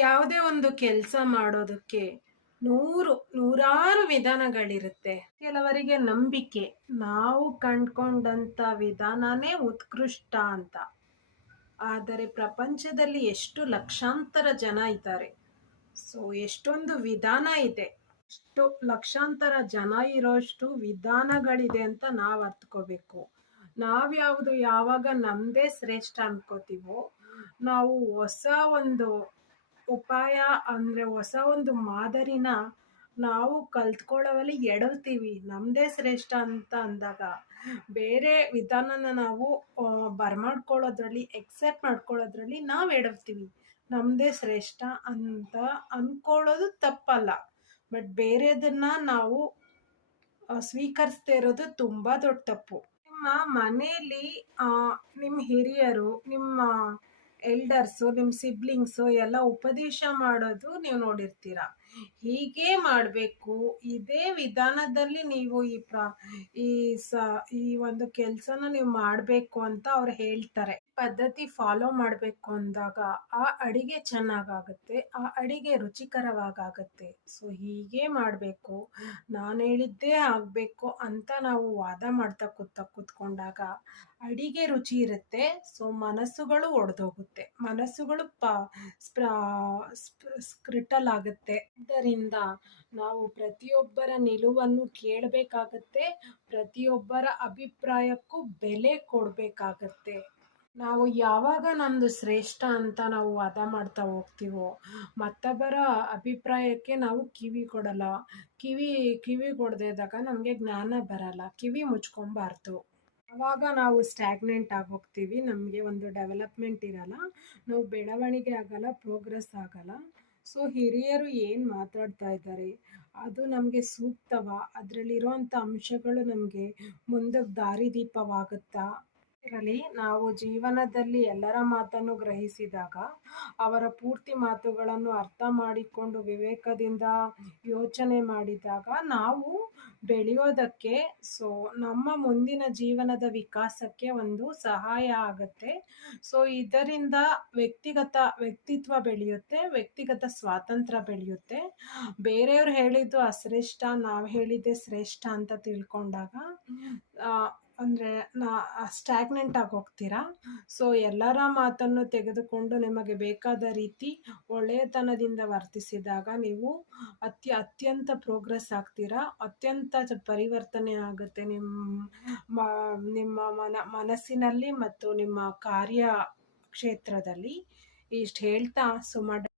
ಯಾವುದೇ ಒಂದು ಕೆಲಸ ಮಾಡೋದಕ್ಕೆ ನೂರಾರು ವಿಧಾನಗಳಿರುತ್ತೆ. ಕೆಲವರಿಗೆ ನಂಬಿಕೆ ನಾವು ಕಂಡ್ಕೊಂಡಂತ ವಿಧಾನನೇ ಉತ್ಕೃಷ್ಟ ಅಂತ. ಆದರೆ ಪ್ರಪಂಚದಲ್ಲಿ ಎಷ್ಟು ಲಕ್ಷಾಂತರ ಜನ ಇದ್ದಾರೆ. ಸೊ ಎಷ್ಟೊಂದು ವಿಧಾನ ಇದೆ. ಎಷ್ಟು ಲಕ್ಷಾಂತರ ಜನ ಇರೋಷ್ಟು ವಿಧಾನಗಳಿದೆ ಅಂತ ನಾವು ಅರ್ಥಕೋಬೇಕು. ನಾವ್ಯಾವುದು ಯಾವಾಗ ನಮ್ದೇ ಶ್ರೇಷ್ಠ ಅನ್ಕೋತೀವೋ, ನಾವು ಹೊಸ ಒಂದು ಉಪಾಯ ಅಂದ್ರೆ ಹೊಸ ಒಂದು ಮಾದರಿನ ನಾವು ಕಲ್ತ್ಕೊಳ್ಳೋವಲ್ಲಿ ಎಡವ್ತೀವಿ. ನಮ್ದೇ ಶ್ರೇಷ್ಠ ಅಂತ ಅಂದಾಗ ಬೇರೆ ವಿಧಾನನ ನಾವು ಬರ್ಮಾಡ್ಕೊಳ್ಳೋದ್ರಲ್ಲಿ ಎಕ್ಸೆಪ್ಟ್ ಮಾಡ್ಕೊಳ್ಳೋದ್ರಲ್ಲಿ ನಾವು ಎಡವ್ತೀವಿ. ನಮ್ದೇ ಶ್ರೇಷ್ಠ ಅಂತ ಅನ್ಕೊಳ್ಳೋದು ತಪ್ಪಲ್ಲ. ಬಟ್ ಬೇರೆದನ್ನ ನಾವು ಸ್ವೀಕರಿಸದೇ ಇರೋದು ತುಂಬಾ ದೊಡ್ಡ ತಪ್ಪು. ನಿಮ್ಮ ಮನೆಯಲ್ಲಿ ನಿಮ್ಮ ಹಿರಿಯರು, ನಿಮ್ಮ ಎಲ್ಡರ್ಸು, ನಿಮ್ಮ ಸಿಬ್ಲಿಂಗ್ಸು ಎಲ್ಲ ಉಪದೇಶ ಮಾಡೋದು ನೀವು ನೋಡಿರ್ತೀರ. ಹೀಗೆ ಮಾಡಬೇಕು, ಇದೇ ವಿಧಾನದಲ್ಲಿ ನೀವು ಈ ಈ ಒಂದು ಕೆಲಸನ ನೀವು ಮಾಡಬೇಕು ಅಂತ ಅವ್ರು ಹೇಳ್ತಾರೆ. ಪದ್ಧತಿ ಫಾಲೋ ಮಾಡಬೇಕು ಅಂದಾಗ ಆ ಅಡಿಗೆ ಚೆನ್ನಾಗಾಗುತ್ತೆ, ಆ ಅಡಿಗೆ ರುಚಿಕರವಾಗುತ್ತೆ. ಸೊ ಹೀಗೆ ಮಾಡಬೇಕು, ನಾನು ಹೇಳಿದ್ದೇ ಆಗಬೇಕು ಅಂತ ನಾವು ವಾದ ಮಾಡ್ತಾ ಕೂತ್ಕೊಂಡಾಗ ಅಡಿಗೆ ರುಚಿ ಇರುತ್ತೆ. ಸೊ ಮನಸ್ಸುಗಳು ಒಡೆದೋಗುತ್ತೆ, ಮನಸ್ಸುಗಳು ಸ್ಕ್ರಿಟಲ್ ಆಗುತ್ತೆ. ಇದರಿಂದ ನಾವು ಪ್ರತಿಯೊಬ್ಬರ ನಿಲುವನ್ನು ಕೇಳಬೇಕಾಗತ್ತೆ, ಪ್ರತಿಯೊಬ್ಬರ ಅಭಿಪ್ರಾಯಕ್ಕೂ ಬೆಲೆ ಕೊಡಬೇಕಾಗತ್ತೆ. ನಾವು ಯಾವಾಗ ನಮ್ಮದು ಶ್ರೇಷ್ಠ ಅಂತ ನಾವು ವಾದ ಮಾಡ್ತಾ ಹೋಗ್ತೀವೋ, ಮತ್ತೊಬ್ಬರ ಅಭಿಪ್ರಾಯಕ್ಕೆ ನಾವು ಕಿವಿ ಕೊಡಲ್ಲ. ಕಿವಿ ಕೊಡದೇ ಇದ್ದಾಗ ನಮಗೆ ಜ್ಞಾನ ಬರಲ್ಲ. ಕಿವಿ ಮುಚ್ಕೊಬಾರ್ದು. ಆವಾಗ ನಾವು ಸ್ಟ್ಯಾಗ್ನೆಂಟ್ ಆಗೋಗ್ತೀವಿ. ನಮಗೆ ಒಂದು ಡೆವಲಪ್ಮೆಂಟ್ ಇರಲ್ಲ, ನಾವು ಬೆಳವಣಿಗೆ ಆಗಲ್ಲ, ಪ್ರೋಗ್ರೆಸ್ ಆಗಲ್ಲ. ಸೊ ಹಿರಿಯರು ಏನು ಮಾತಾಡ್ತಾ ಇದ್ದಾರೆ ಅದು ನಮಗೆ ಸೂಕ್ತವ, ಅದರಲ್ಲಿರುವಂಥ ಅಂಶಗಳು ನಮಗೆ ಮುಂದಕ್ಕೆ ದಾರಿದೀಪವಾಗುತ್ತಾ ಇರಲಿ. ನಾವು ಜೀವನದಲ್ಲಿ ಎಲ್ಲರ ಮಾತನ್ನು ಗ್ರಹಿಸಿದಾಗ, ಅವರ ಪೂರ್ತಿ ಮಾತುಗಳನ್ನು ಅರ್ಥ ಮಾಡಿಕೊಂಡು ವಿವೇಕದಿಂದ ಯೋಚನೆ ಮಾಡಿದಾಗ ನಾವು ಬೆಳೆಯೋದಕ್ಕೆ, ಸೊ ನಮ್ಮ ಮುಂದಿನ ಜೀವನದ ವಿಕಾಸಕ್ಕೆ ಒಂದು ಸಹಾಯ ಆಗುತ್ತೆ. ಸೊ ಇದರಿಂದ ವ್ಯಕ್ತಿತ್ವ ಬೆಳೆಯುತ್ತೆ, ವ್ಯಕ್ತಿಗತ ಸ್ವಾತಂತ್ರ್ಯ ಬೆಳೆಯುತ್ತೆ. ಬೇರೆಯವ್ರು ಹೇಳಿದ್ದು ಅಶ್ರೇಷ್ಠ, ನಾವು ಹೇಳಿದ್ದೆ ಶ್ರೇಷ್ಠ ಅಂತ ತಿಳ್ಕೊಂಡಾಗ ಅಂದರೆ ಸ್ಟ್ಯಾಗ್ನೆಂಟ್ ಆಗಿ ಹೋಗ್ತೀರಾ. ಸೊ ಎಲ್ಲರ ಮಾತನ್ನು ತೆಗೆದುಕೊಂಡು ನಿಮಗೆ ಬೇಕಾದ ರೀತಿ ಒಳ್ಳೆಯತನದಿಂದ ವರ್ತಿಸಿದಾಗ ನೀವು ಅತ್ಯಂತ ಪ್ರೋಗ್ರೆಸ್ ಆಗ್ತೀರಾ, ಅತ್ಯಂತ ಪರಿವರ್ತನೆ ಆಗುತ್ತೆ ನಿಮ್ಮ ಮನಸ್ಸಿನಲ್ಲಿ ಮತ್ತು ನಿಮ್ಮ ಕಾರ್ಯ ಕ್ಷೇತ್ರದಲ್ಲಿ. ಇಷ್ಟು ಹೇಳ್ತಾ ಸುಮ